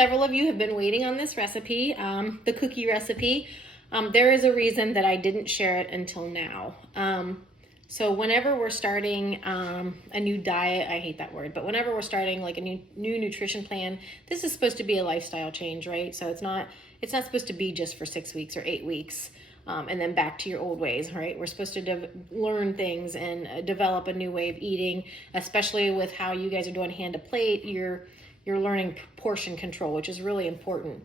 several of you have been waiting on this recipe, the cookie recipe. There is a reason that I didn't share it until now. So whenever we're starting a new diet, I hate that word, but whenever we're starting like a new nutrition plan, this is supposed to be a lifestyle change, right? So it's not supposed to be just for 6 weeks or 8 weeks and then back to your old ways, right? We're supposed to learn things and develop a new way of eating, especially with how you guys are doing hand to plate. You're learning portion control, which is really important.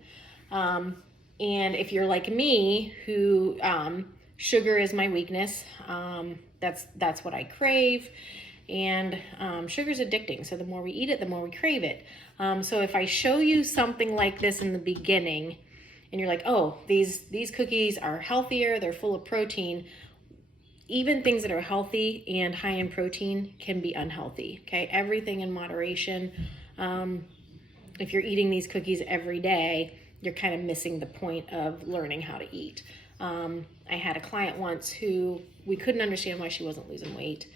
And if you're like me, who sugar is my weakness, that's what I crave, and sugar's addicting. So the more we eat it, the more we crave it. So if I show you something like this in the beginning, and you're like, oh, these cookies are healthier, they're full of protein. Even things that are healthy and high in protein can be unhealthy. Okay, everything in moderation. If you're eating these cookies every day, you're kind of missing the point of learning how to eat. I had a client once who we couldn't understand why she wasn't losing weight.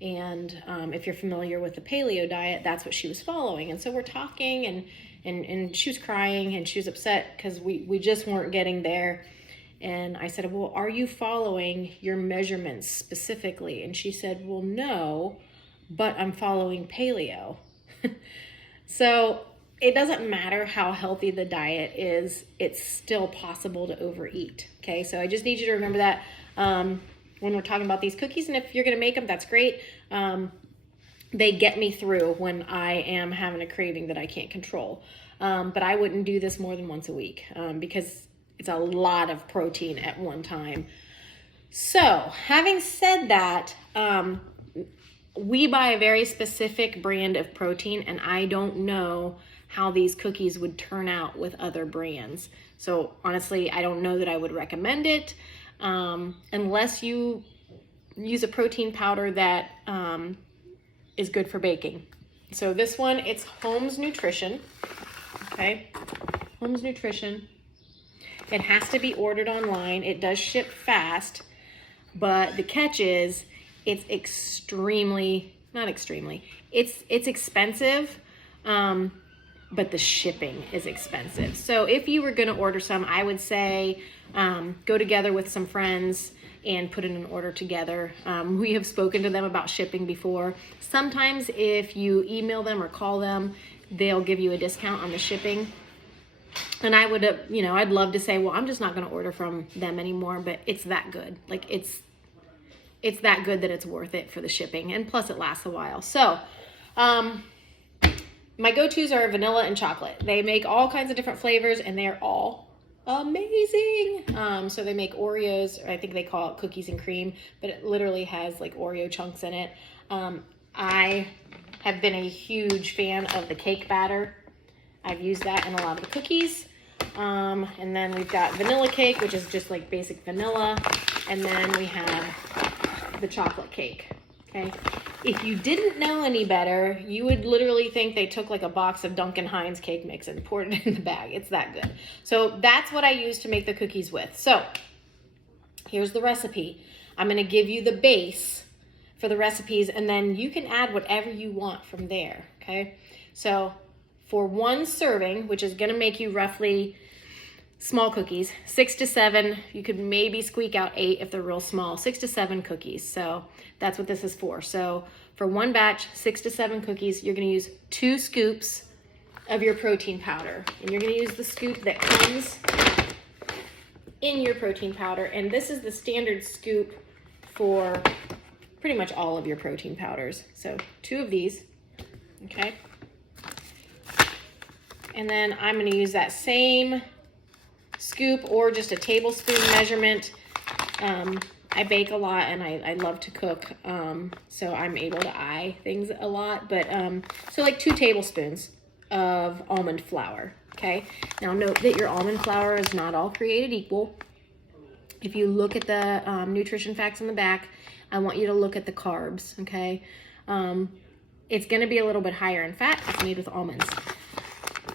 And if you're familiar with the paleo diet, that's what she was following. And so we're talking, and she was crying and she was upset because we just weren't getting there. And I said, well, are you following your measurements specifically? And she said, well, no, but I'm following paleo. So it doesn't matter how healthy the diet is, it's still possible to overeat. Okay, so I just need you to remember that when we're talking about these cookies. And if you're gonna make them, that's great. They get me through when I am having a craving that I can't control. But I wouldn't do this more than once a week because it's a lot of protein at one time. So having said that, we buy a very specific brand of protein, and I don't know how these cookies would turn out with other brands. So honestly, I don't know that I would recommend it unless you use a protein powder that is good for baking. So this one, it's Holmes Nutrition. Okay, Holmes Nutrition. It has to be ordered online. It does ship fast, but the catch is it's it's expensive, but the shipping is expensive. So if you were gonna order some, I would say go together with some friends and put in an order together. We have spoken to them about shipping before. Sometimes if you email them or call them, they'll give you a discount on the shipping. And I would, I'd love to say, well, I'm just not gonna order from them anymore, but it's that good. Like it's that good that it's worth it for the shipping, and plus it lasts a while. So my go-tos are vanilla and chocolate. They make all kinds of different flavors, and they're all amazing. So they make Oreos, or I think they call it cookies and cream, but it literally has like Oreo chunks in it. I have been a huge fan of the cake batter. I've used that in a lot of the cookies. And then we've got vanilla cake, which is just like basic vanilla. And then we have the chocolate cake, okay? If you didn't know any better, you would literally think they took like a box of Duncan Hines cake mix and poured it in the bag. It's that good. So that's what I use to make the cookies with. So here's the recipe. I'm gonna give you the base for the recipes, and then you can add whatever you want from there, okay? So for one serving, which is gonna make you roughly, small cookies, 6 to 7, you could maybe squeak out 8 if they're real small, 6 to 7 cookies. So that's what this is for. So for one batch, 6 to 7 cookies, you're gonna use 2 scoops of your protein powder. And you're gonna use the scoop that comes in your protein powder. And this is the standard scoop for pretty much all of your protein powders. So 2 of these, okay? And then I'm gonna use that same scoop or just a tablespoon measurement. I bake a lot and I love to cook, so I'm able to eye things a lot, but so like 2 tablespoons of almond flour, okay? Now note that your almond flour is not all created equal. If you look at the nutrition facts in the back, I want you to look at the carbs, okay? It's gonna be a little bit higher in fat. It's made with almonds.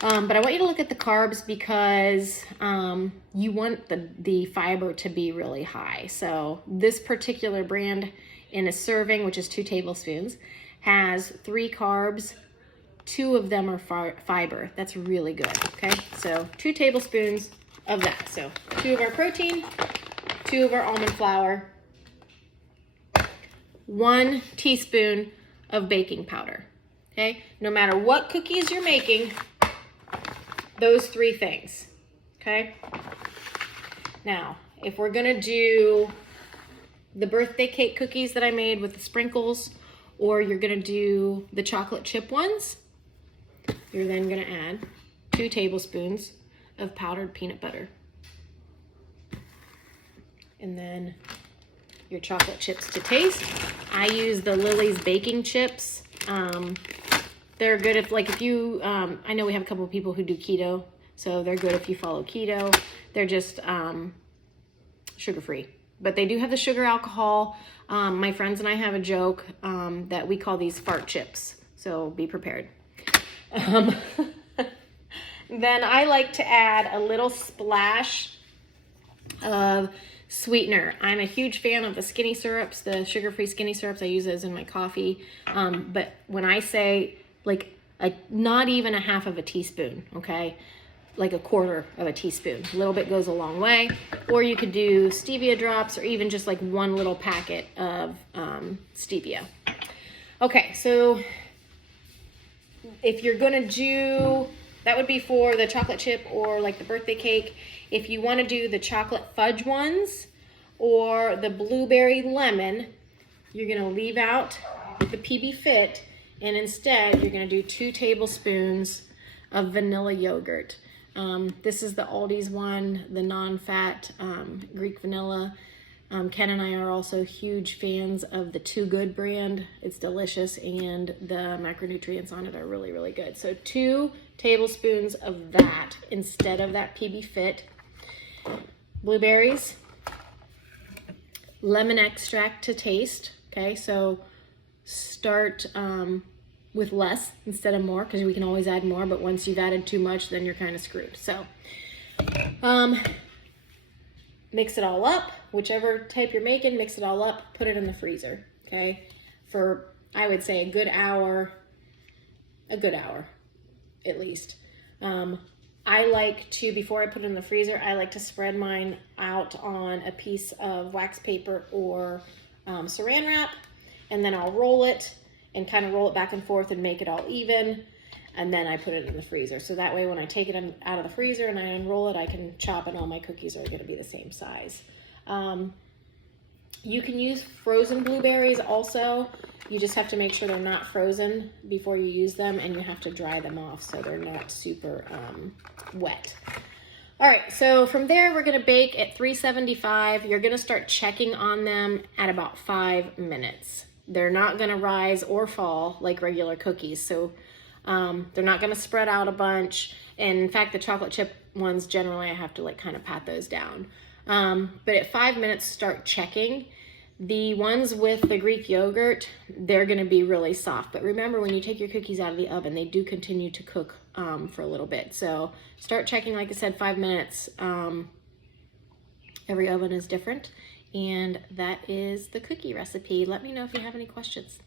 But I want you to look at the carbs because you want the fiber to be really high. So this particular brand in a serving, which is 2 tablespoons, has 3 carbs, 2 of them are fiber. That's really good, okay? So 2 tablespoons of that. So 2 of our protein, 2 of our almond flour, 1 teaspoon of baking powder, okay? No matter what cookies you're making, those 3 things, okay? Now, if we're gonna do the birthday cake cookies that I made with the sprinkles, or you're gonna do the chocolate chip ones, you're then gonna add 2 tablespoons of powdered peanut butter. And then your chocolate chips to taste. I use the Lily's baking chips. They're good if you, I know we have a couple of people who do keto, so they're good if you follow keto. They're just sugar-free, but they do have the sugar alcohol. My friends and I have a joke that we call these fart chips, so be prepared. Then I like to add a little splash of sweetener. I'm a huge fan of the skinny syrups, the sugar-free skinny syrups. I use those in my coffee. But when I say not even a half of a teaspoon, okay? Like a quarter of a teaspoon. A little bit goes a long way. Or you could do stevia drops, or even just like 1 little packet of stevia. Okay, so if you're gonna do, that would be for the chocolate chip or like the birthday cake. If you want to do the chocolate fudge ones or the blueberry lemon, you're going to leave out the PB Fit, and instead you're going to do 2 tablespoons of vanilla yogurt. This is the Aldi's one, the non-fat Greek vanilla. Ken and I are also huge fans of the Too Good brand. It's delicious, and the macronutrients on it are really, really good. So 2 tablespoons of that instead of that PB Fit. Blueberries, lemon extract to taste. Okay, so start with less instead of more, because we can always add more, but once you've added too much, then you're kind of screwed. So mix it all up, whichever type you're making, mix it all up, put it in the freezer, okay? For, I would say, a good hour at least. I like to, before I put it in the freezer, I like to spread mine out on a piece of wax paper or saran wrap, and then I'll roll it and kind of roll it back and forth and make it all even, and then I put it in the freezer. So that way when I take it out of the freezer and I unroll it, I can chop, and all my cookies are going to be the same size. You can use frozen blueberries also. You just have to make sure they're not frozen before you use them, and you have to dry them off so they're not super wet. All right, so from there we're gonna bake at 375. You're gonna start checking on them at about 5 minutes. They're not gonna rise or fall like regular cookies, so they're not gonna spread out a bunch. And in fact, the chocolate chip ones, generally I have to like kind of pat those down. But at 5 minutes, start checking. The ones with the Greek yogurt, they're gonna be really soft. But remember, when you take your cookies out of the oven, they do continue to cook for a little bit. So start checking, like I said, 5 minutes. Every oven is different. And that is the cookie recipe. Let me know if you have any questions.